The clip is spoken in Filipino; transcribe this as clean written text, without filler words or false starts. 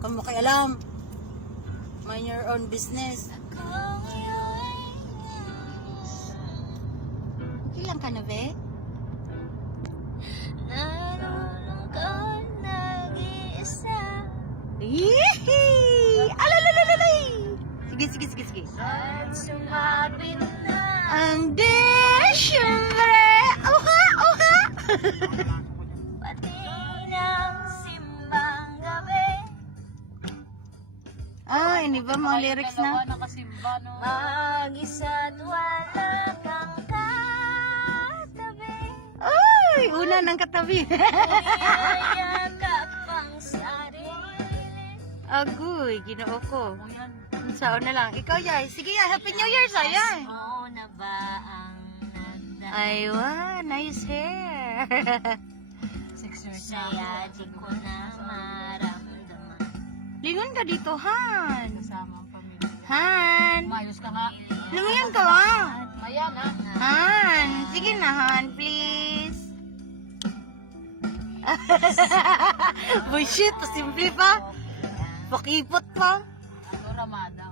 Kung makialam. Mind your own business. Ilang ka na, be? Nalulungkot nag-iisa. Yee! Alalalalay! Sige. At sumabit na Ang Desyembre! Oha! pati ng simbang gabi. Hindi ba mga lyrics na? Nakasimba, no? Mag-isa't wala kang katabi. Ay! Una ng katabi. Niyayakap ang sarili. Agoy, ginoo ko. O yan. Saan na lang. Ikaw, Yay. Sige, Yay. Happy New Year, Yay. Mo na ba ang nagdaan? Aywa, nice hair. 6 years Kaya di ko na maramdaman. Lingon ka dito, Han. kasama ang pamilya. Han. Mayos ka nga. Lumayan ka, ha? Ayan, ha? Han. Sige na, Han, please. Bullshit, simple pa. Pakipot pa. Ano, Ramada?